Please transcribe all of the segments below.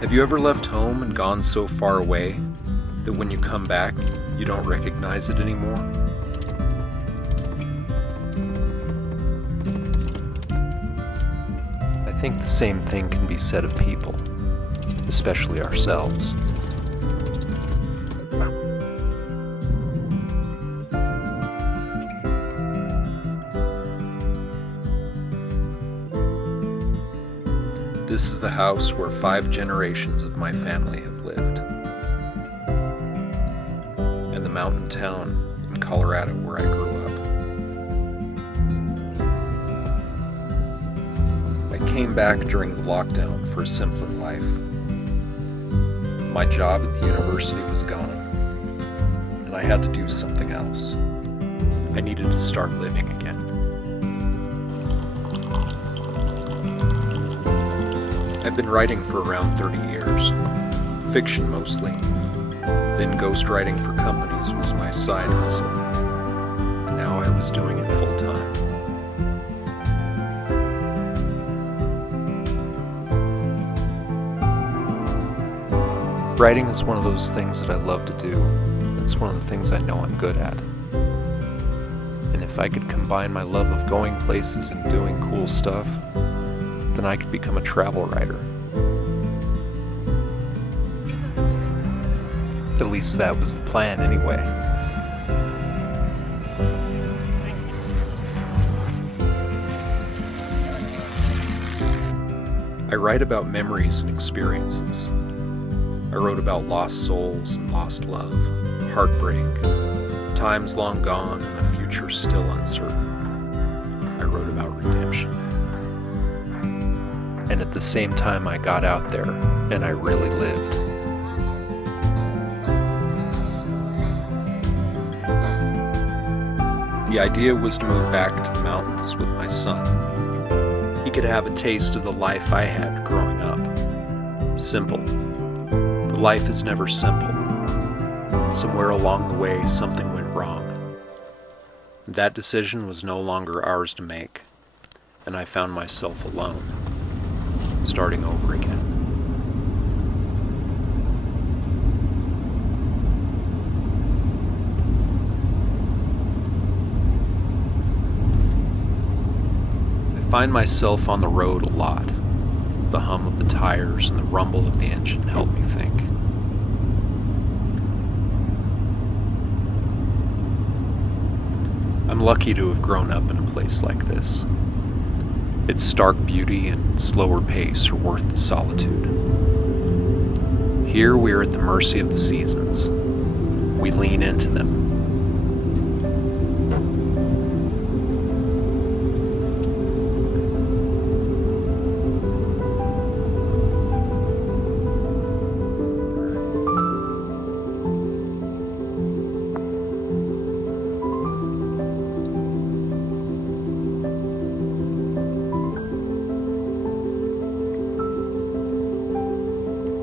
Have you ever left home and gone so far away that when you come back, you don't recognize it anymore? I think the same thing can be said of people, especially ourselves. This is the house where 5 generations of my family have lived, and the mountain town in Colorado where I grew up. I came back during the lockdown for a simpler life. My job at the university was gone, and I had to do something else. I needed to start living again. I've been writing for around 30 years, fiction mostly. Then ghostwriting for companies was my side hustle, and now I was doing it full time. Writing is one of those things that I love to do. It's one of the things I know I'm good at. And if I could combine my love of going places and doing cool stuff, then I could become a travel writer. At least that was the plan anyway. I write about memories and experiences. I wrote about lost souls and lost love, heartbreak, times long gone and a future still uncertain. I wrote about redemption. And at the same time I got out there and I really lived. The idea was to move back to the mountains with my son. He could have a taste of the life I had growing up. Simple. But life is never simple. Somewhere along the way something went wrong. That decision was no longer ours to make, and I found myself alone, starting over again. I find myself on the road a lot. The hum of the tires and the rumble of the engine help me think. I'm lucky to have grown up in a place like this. Its stark beauty and slower pace are worth the solitude. Here we are at the mercy of the seasons. We lean into them.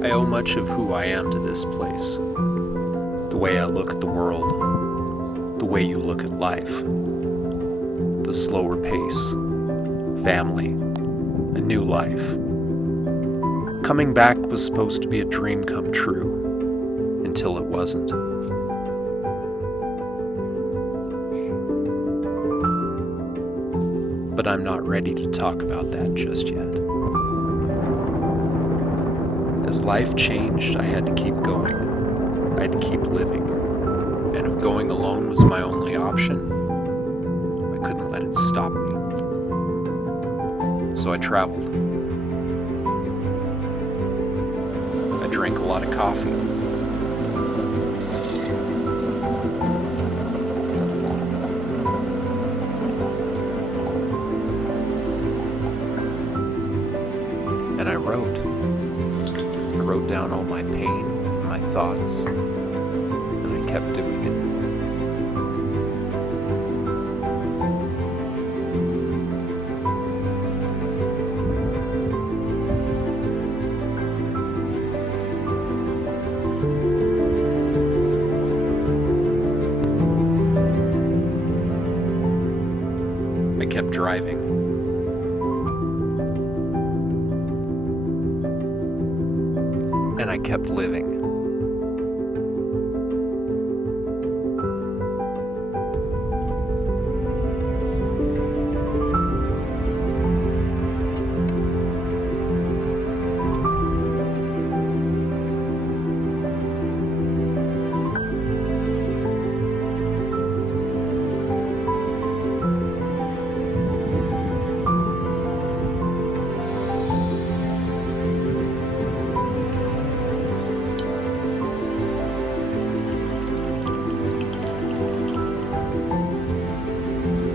I owe much of who I am to this place. The way I look at the world, the way you look at life, the slower pace, family, a new life. Coming back was supposed to be a dream come true, until it wasn't. But I'm not ready to talk about that just yet. As life changed, I had to keep going. I had to keep living. And if going alone was my only option, I couldn't let it stop me. So I traveled. I drank a lot of coffee. And I wrote. I wrote down all my pain, my thoughts, and I kept doing it. I kept driving. and I kept living.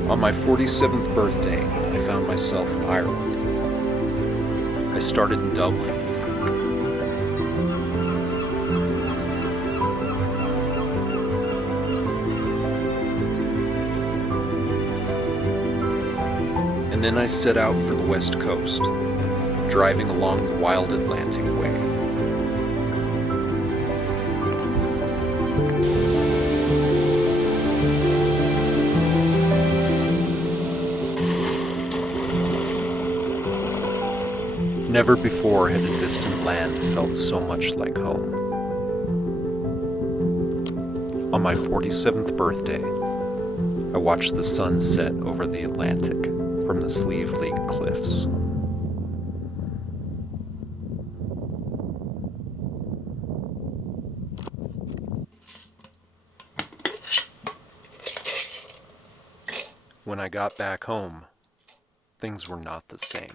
On my 47th birthday, I found myself in Ireland. I started in Dublin. And then I set out for the West Coast, driving along the wild Atlantic Way. Never before had a distant land felt so much like home. On my 47th birthday, I watched the sun set over the Atlantic from the Slieve League cliffs. When I got back home, things were not the same.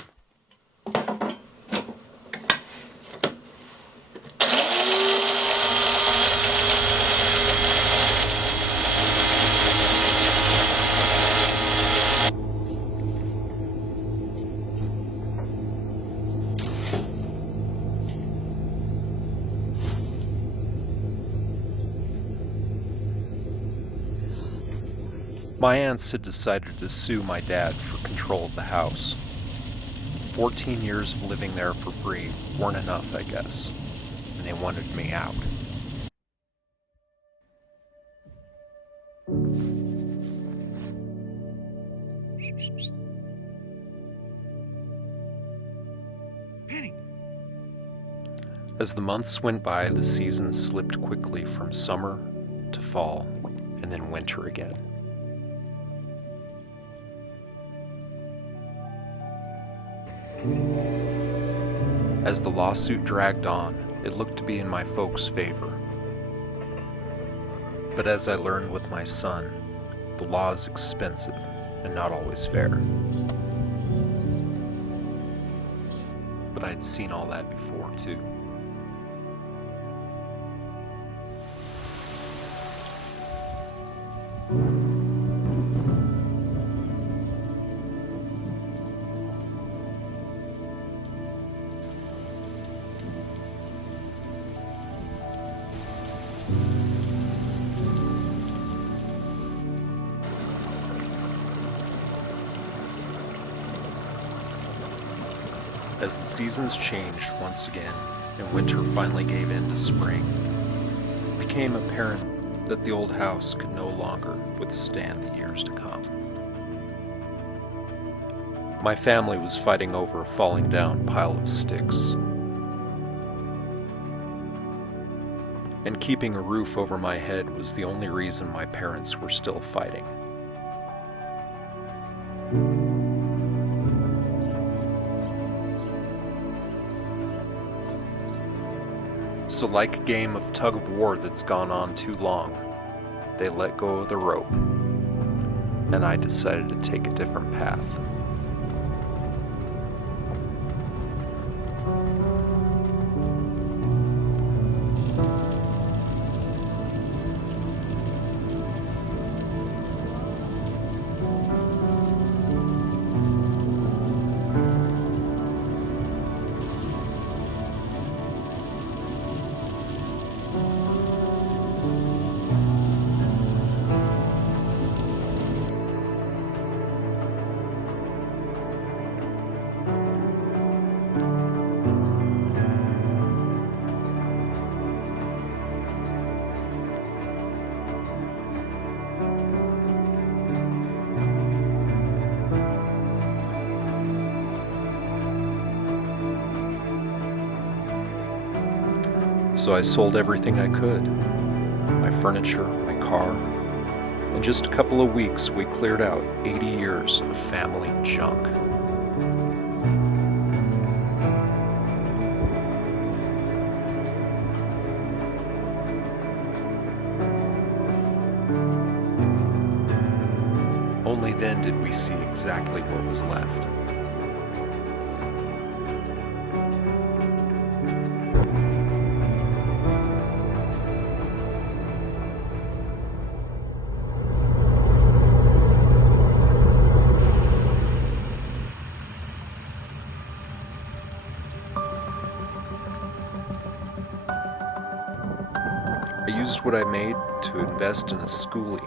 My aunts had decided to sue my dad for control of the house. 14 years of living there for free weren't enough, I guess, and they wanted me out. Penny. As the months went by, the seasons slipped quickly from summer to fall and then winter again. As the lawsuit dragged on, it looked to be in my folks' favor. But as I learned with my son, the law is expensive and not always fair. But I'd seen all that before, too. As the seasons changed once again, and winter finally gave in to spring, it became apparent that the old house could no longer withstand the years to come. My family was fighting over a falling down pile of sticks, and keeping a roof over my head was the only reason my parents were still fighting. So like a game of tug-of-war that's gone on too long, they let go of the rope, and I decided to take a different path. So I sold everything I could. My furniture, my car. In just a couple of weeks, we cleared out 80 years of family junk. Only then did we see exactly what was left. I used what I made to invest in a skoolie,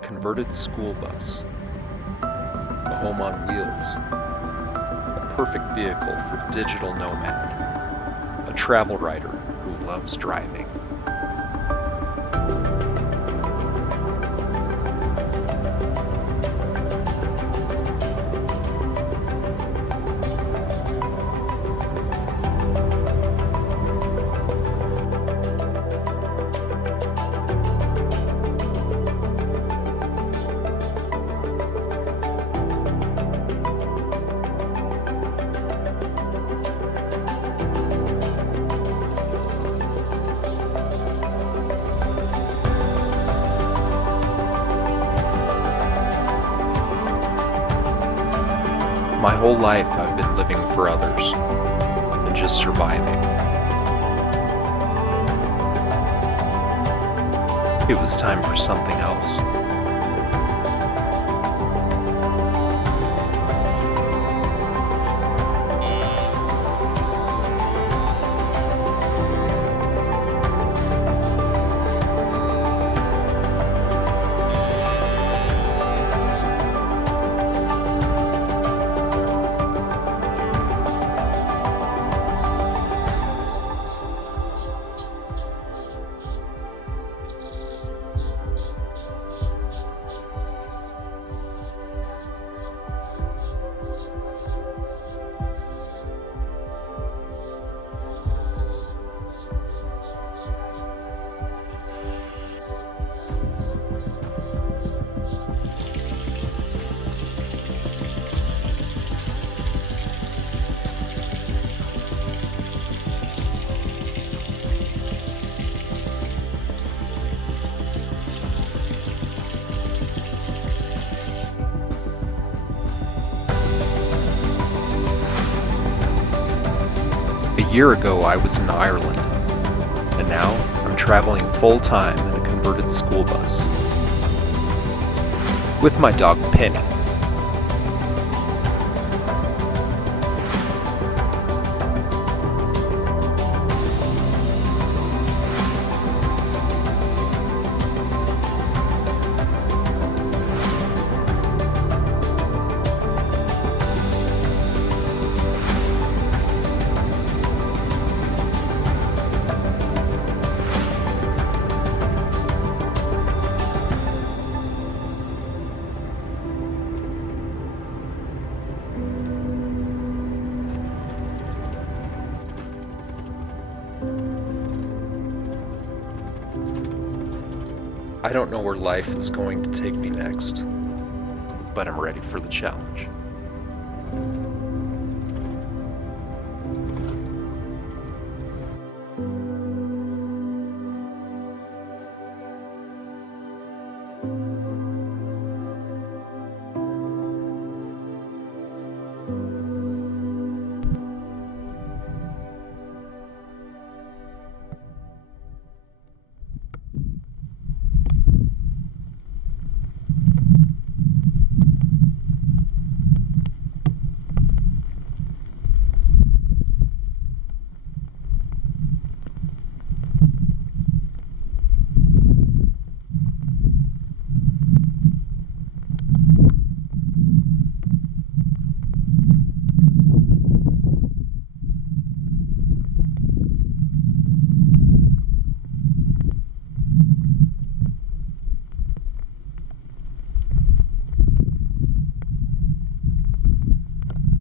converted school bus, a home on wheels, a perfect vehicle for digital nomad, a travel writer who loves driving. My whole life I've been living for others and just surviving. It was time for something else. A year ago, I was in Ireland, and now I'm traveling full-time in a converted school bus with my dog Penny. I don't know where life is going to take me next, but I'm ready for the challenge.